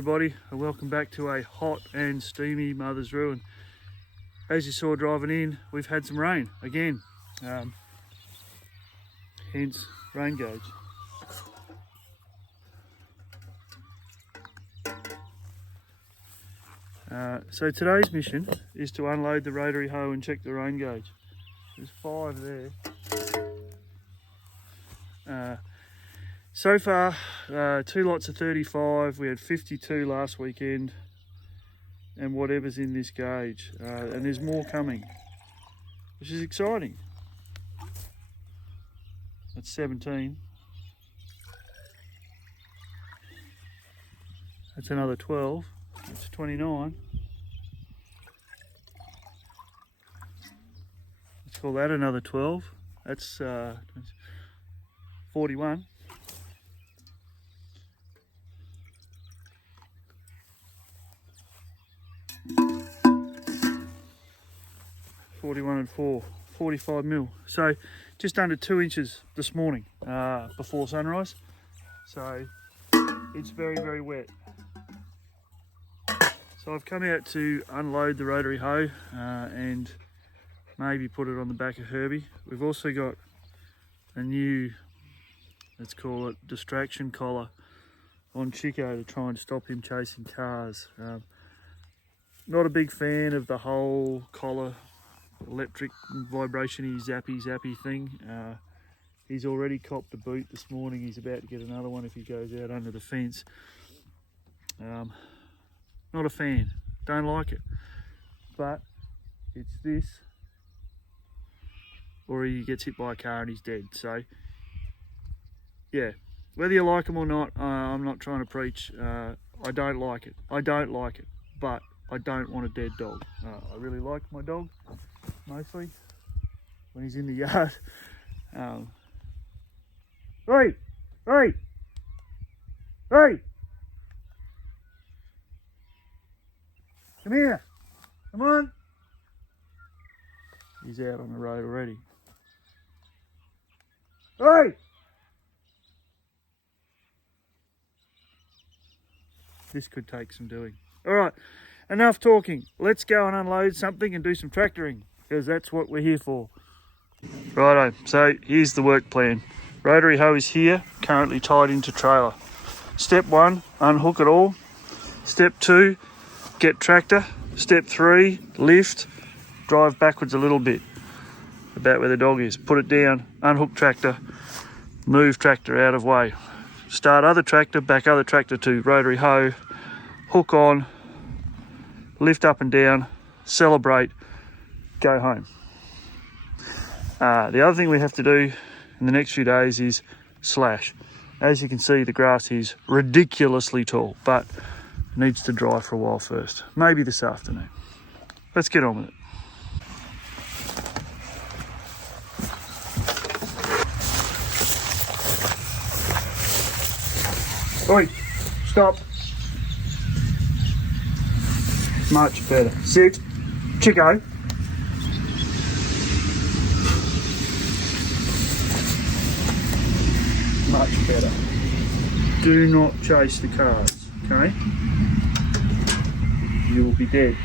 everybody, and welcome back to a hot and steamy Mother's Ruin. As you saw driving in, we've had some rain again, hence rain gauge. So today's mission is to unload the rotary hoe and check the rain gauge. There's 5 there. So far, 2 lots of 35. We had 52 last weekend, and whatever's in this gauge. And there's more coming, which is exciting. That's 17. That's another 12. That's 29. Let's call that another 12. That's 41. 41 and 4, 45 mil. So just under 2 inches this morning before sunrise. So it's very, very wet. So I've come out to unload the rotary hoe and maybe put it on the back of Herbie. We've also got a new, let's call it, distraction collar on Chico to try and stop him chasing cars. Not a big fan of the whole collar electric vibration-y zappy thing. He's already copped a boot this morning. He's about to get another one if he goes out under the fence. Not a fan, don't like it, but it's this or he gets hit by a car and he's dead. So yeah, whether you like them or not, I'm not trying to preach. I don't like it, but I don't want a dead dog. I really like my dog, mostly when he's in the yard. Hey! Come here, come on. He's out on the road already. Hey! This could take some doing. All right, enough talking. Let's go and unload something and do some tractoring, because that's what we're here for. Righto, so here's the work plan. Rotary hoe is here, currently tied into trailer. Step 1, unhook it all. Step 2, get tractor. Step 3, lift, drive backwards a little bit, about where the dog is. Put it down, unhook tractor, move tractor out of way. Start other tractor, back other tractor to rotary hoe, hook on, lift up and down, celebrate, go home. The other thing we have to do in the next few days is slash. As you can see, the grass is ridiculously tall, but it needs to dry for a while first. Maybe this afternoon. Let's get on with it. Oi, stop. Much better. Sit. Chico. Much better. Do not chase the cars, okay? You will be dead.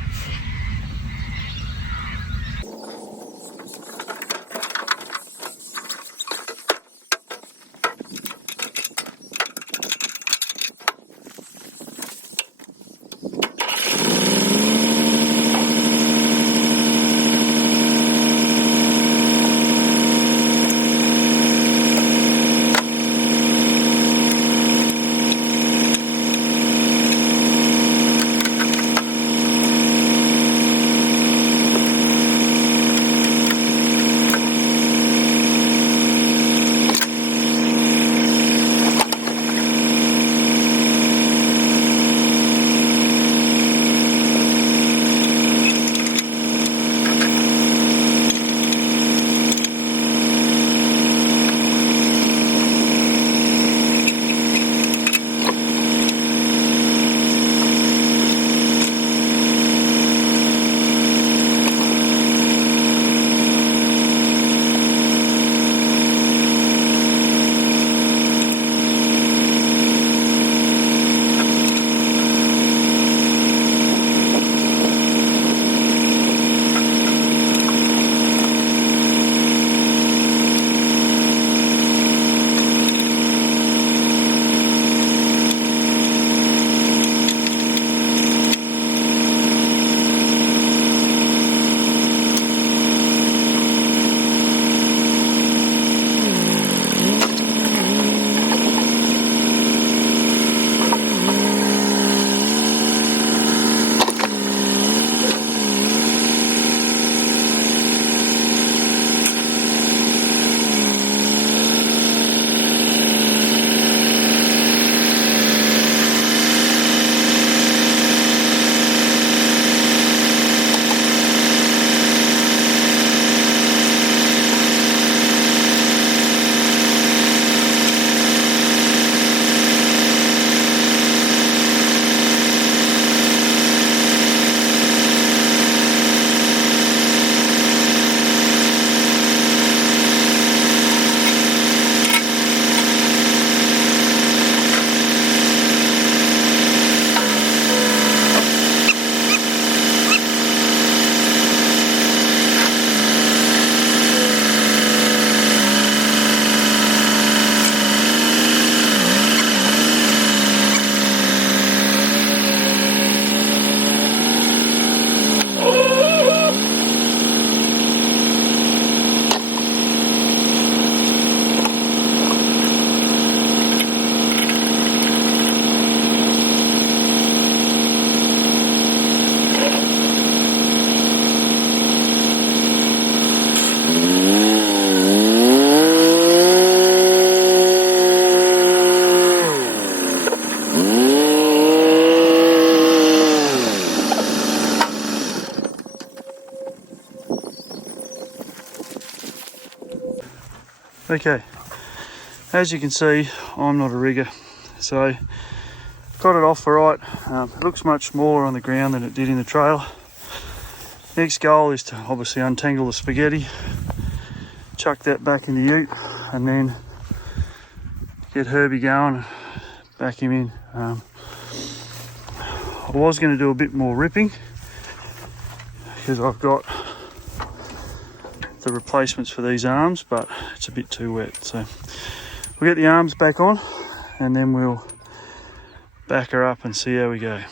Okay, as you can see, I'm not a rigger, so got it off all right. It looks much smaller on the ground than it did in the trailer. Next goal is to obviously untangle the spaghetti, chuck that back in the ute, and then get Herbie going, back him in. I was going to do a bit more ripping because I've got the replacements for these arms, but it's a bit too wet. So we'll get the arms back on and then we'll back her up and see how we go.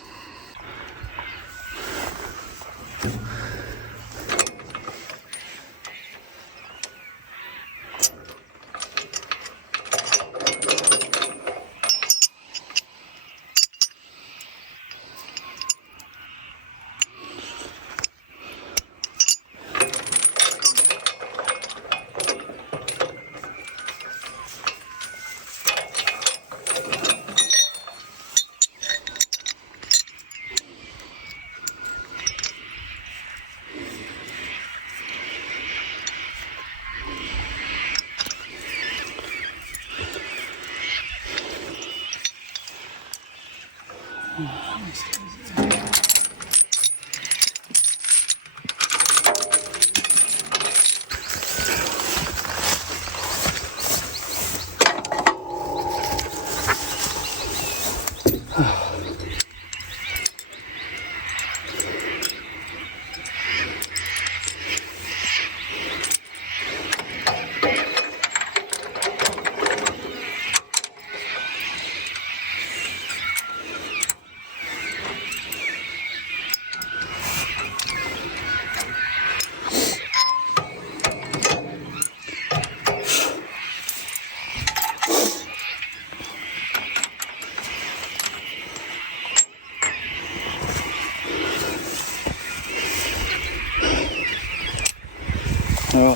Well, I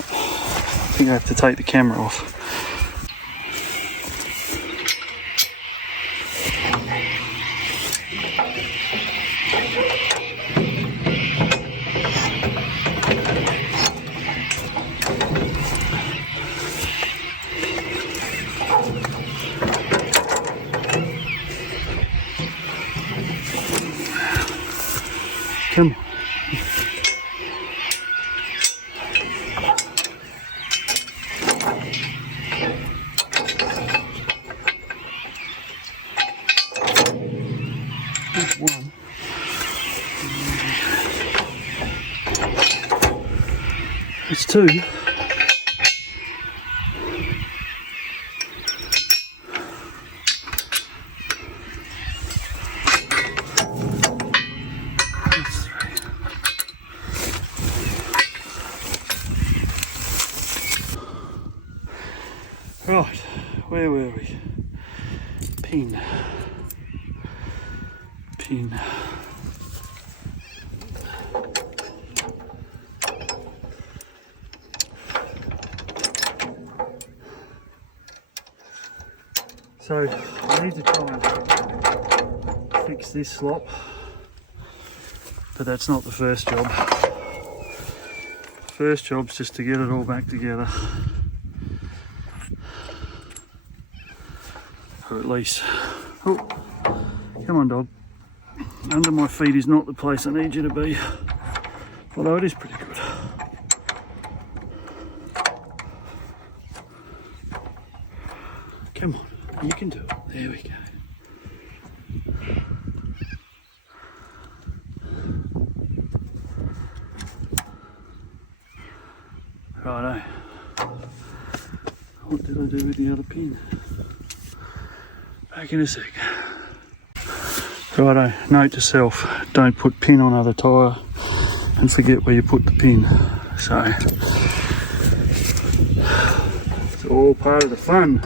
think I have to take the camera off. Come on. One. It's two. That's three. Right, where were we? Pin. So I need to try and fix this slop, but that's not the first job. First job's just to get it all back together, or at least, oh, come on dog. Under my feet is not the place I need you to be, although it is pretty good. Come on, you can do it. There we go. Righto. What did I do with the other pin? Back in a sec. Righto, note to self, don't put pin on other tyre and forget where you put the pin. So, it's all part of the fun.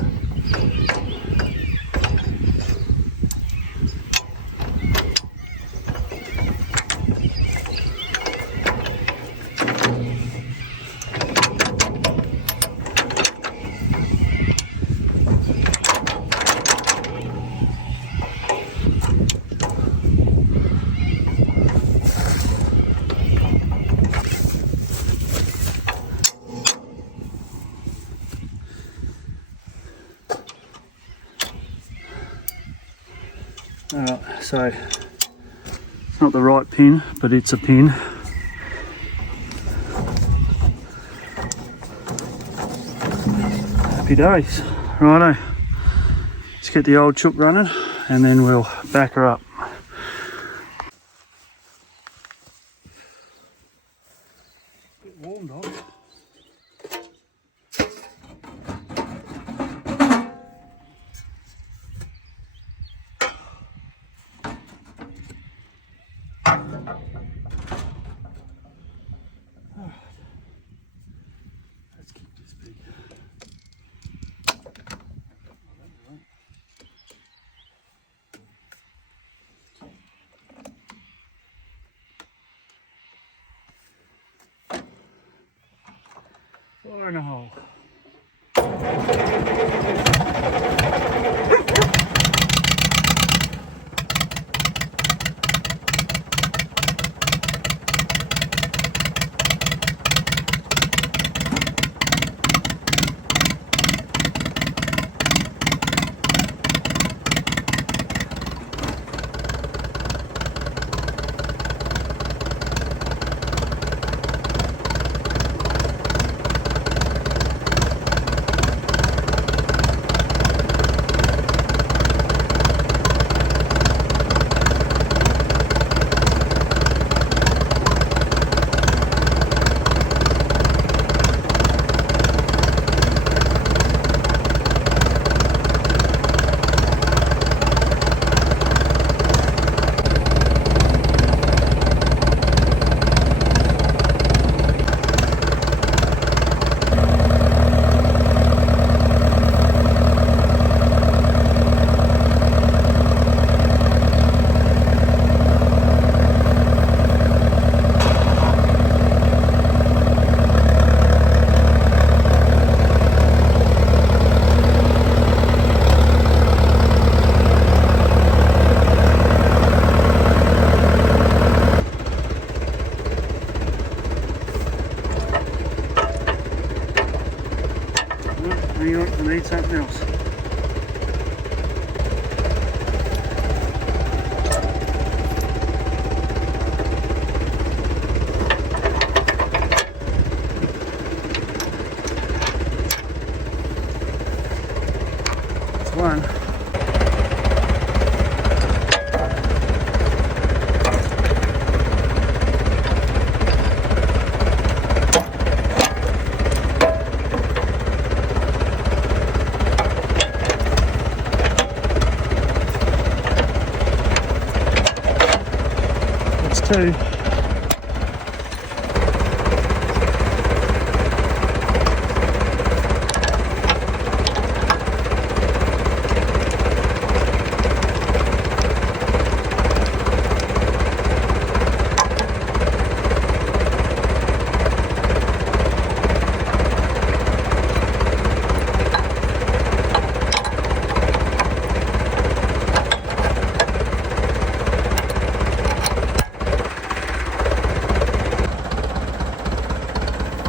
Alright, so it's not the right pin, but it's a pin. Happy days. Righto, let's get the old chook running and then we'll back her up. Bit warm, dog. Let's keep this big. Fire in a hole. Hang on, I need something else. That's one. Two.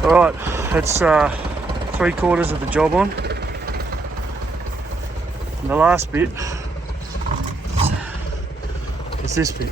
Alright, that's 3/4 of the job on. And the last bit is this bit.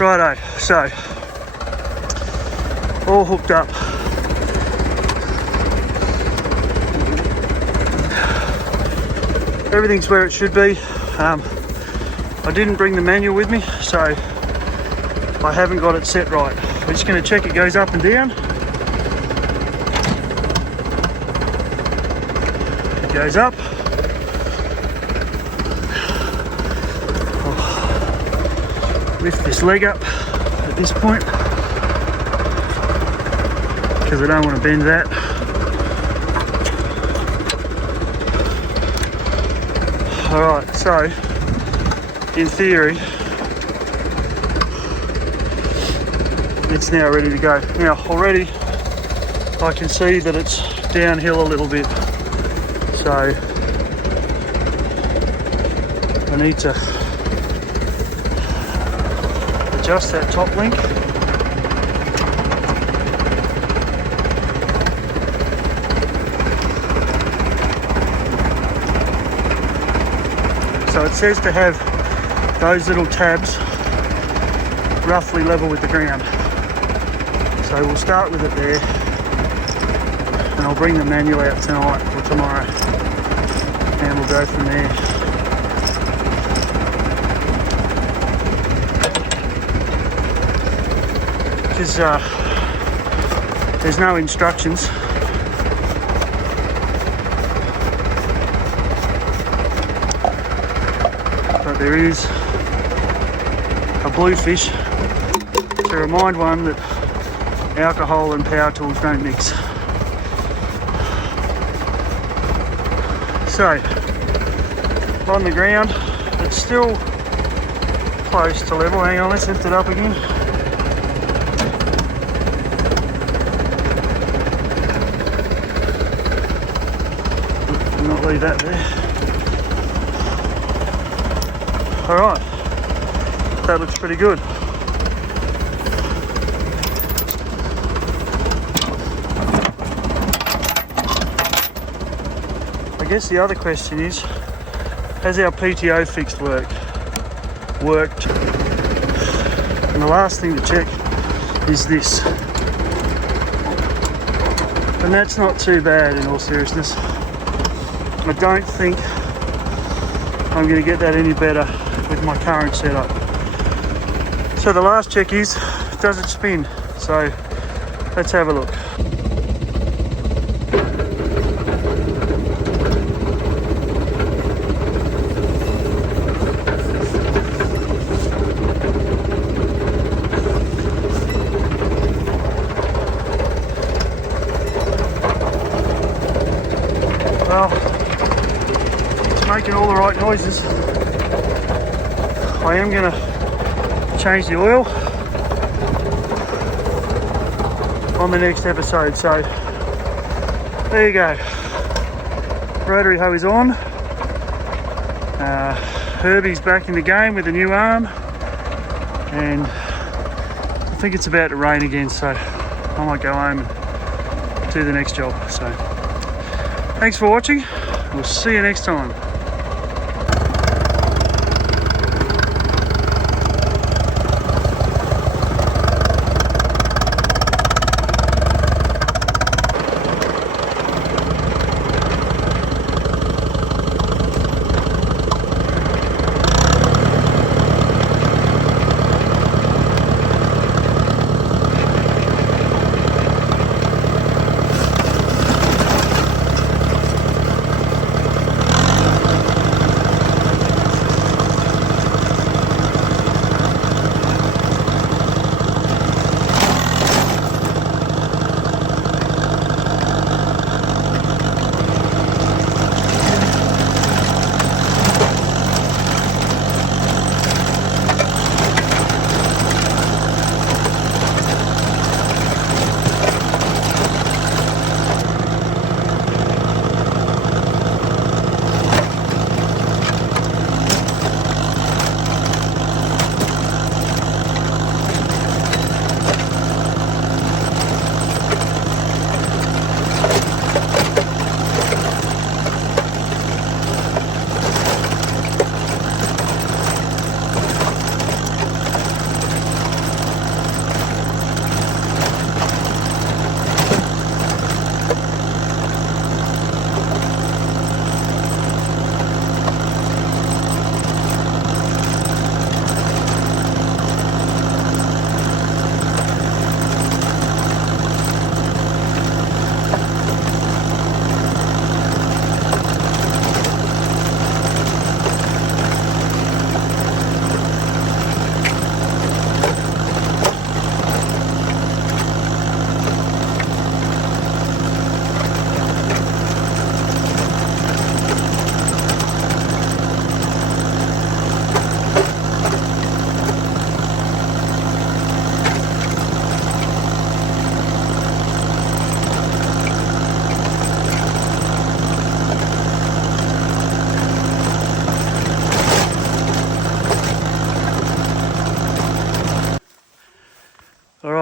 Righto, so all hooked up. Everything's where it should be. I didn't bring the manual with me, so I haven't got it set right. We're just going to check it goes up and down. goes up. Lift this leg up at this point because I don't want to bend that. Alright, so in theory it's now ready to go. Now already I can see that it's downhill a little bit, so I need to adjust that top link. So it says to have those little tabs roughly level with the ground. So we'll start with it there, and I'll bring the manual out tonight or tomorrow, and we'll go from there. Because there's no instructions. But there is a bluefish to remind one that alcohol and power tools don't mix. So, on the ground, it's still close to level. Hang on, let's lift it up again. Not leave that there. Alright, that looks pretty good. I guess the other question is, has our PTO fixed worked? And the last thing to check is this. And that's not too bad in all seriousness. I don't think I'm going to get that any better with my current setup. So the last check is, does it spin? So let's have a look. Well, it's making all the right noises. I am going to change the oil on the next episode, so there you go. Rotary hoe is on. Herbie's back in the game with a new arm, and I think it's about to rain again, so I might go home and do the next job. So thanks for watching. We'll see you next time.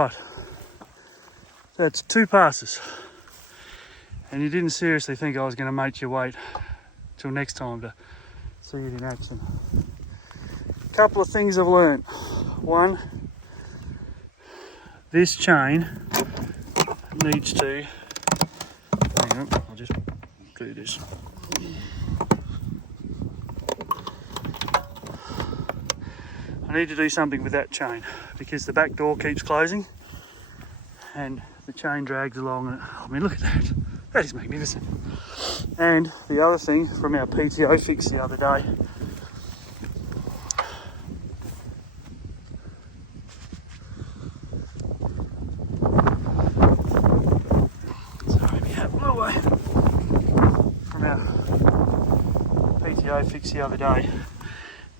Right, that's 2 passes. And you didn't seriously think I was going to make you wait till next time to see it in action. A couple of things I've learnt. One, this chain needs to, hang on, I'll just do this. I need to do something with that chain because the back door keeps closing and the chain drags along. And I mean, look at that. That is magnificent. And the other thing from our PTO fix the other day, fix the other day,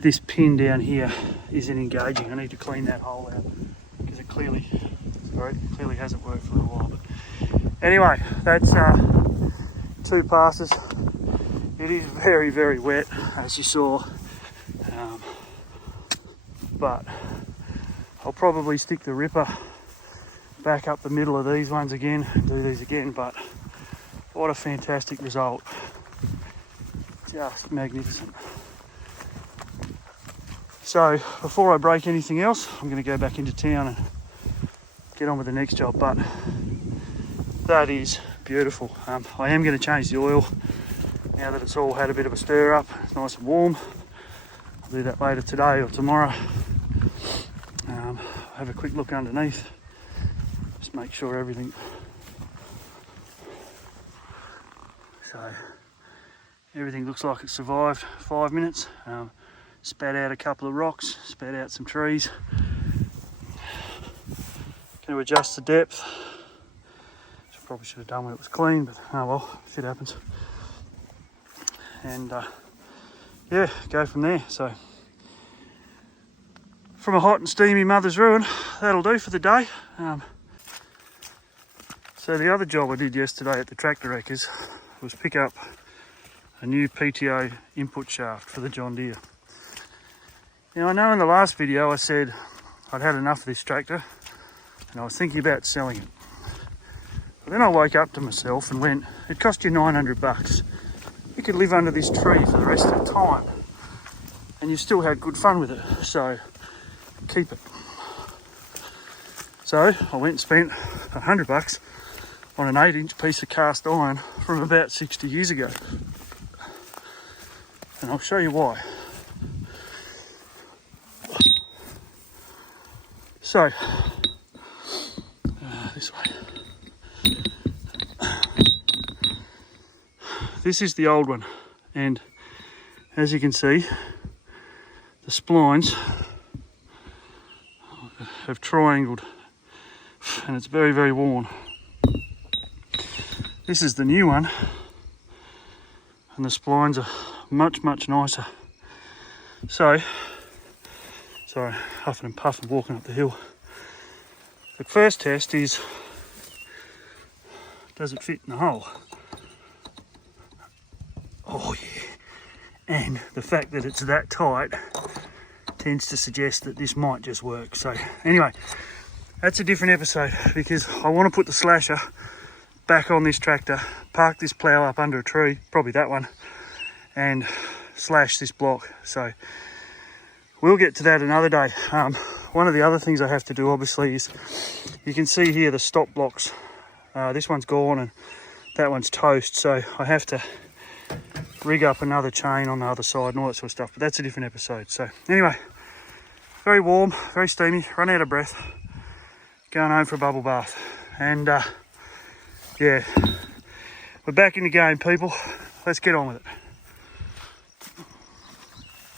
this pin down here isn't engaging. I need to clean that hole out because it clearly hasn't worked for a little while. But anyway, that's 2 passes. It is very, very wet, as you saw, but I'll probably stick the ripper back up the middle of these ones again and do these again. But what a fantastic result. Just magnificent. So before I break anything else, I'm going to go back into town and get on with the next job. But that is beautiful. I am going to change the oil now that it's all had a bit of a stir up. It's nice and warm. I'll do that later today or tomorrow. Have a quick look underneath, just make sure everything. So everything looks like it survived 5 minutes. Spat out a couple of rocks, spat out some trees. Going to adjust the depth. Probably should have done when it was clean, but oh well, shit happens. And yeah, go from there. So from a hot and steamy mother's ruin, that'll do for the day. So the other job I did yesterday at the Tractor Wreckers was pick up a new PTO input shaft for the John Deere. Now I know in the last video I said I'd had enough of this tractor and I was thinking about selling it. But then I woke up to myself and went, it cost you $900. You could live under this tree for the rest of the time and you still had good fun with it, so keep it. So I went and spent $100 on an 8-inch piece of cast iron from about 60 years ago. And I'll show you why. So, this way. This is the old one, and as you can see, the splines have triangled and it's very, very worn. This is the new one and the splines are much, much nicer. So, sorry, huffing and puffing walking up the hill. The first test is, does it fit in the hole? Oh yeah, and the fact that it's that tight tends to suggest that this might just work. So anyway, that's a different episode because I want to put the slasher back on this tractor, park this plough up under a tree, probably that one, and slash this block. So we'll get to that another day. One of the other things I have to do obviously is, you can see here the stop blocks. This one's gone and that one's toast, so I have to rig up another chain on the other side and all that sort of stuff, but that's a different episode. So anyway, very warm, very steamy, run out of breath, going home for a bubble bath. And yeah, we're back in the game, people. Let's get on with it.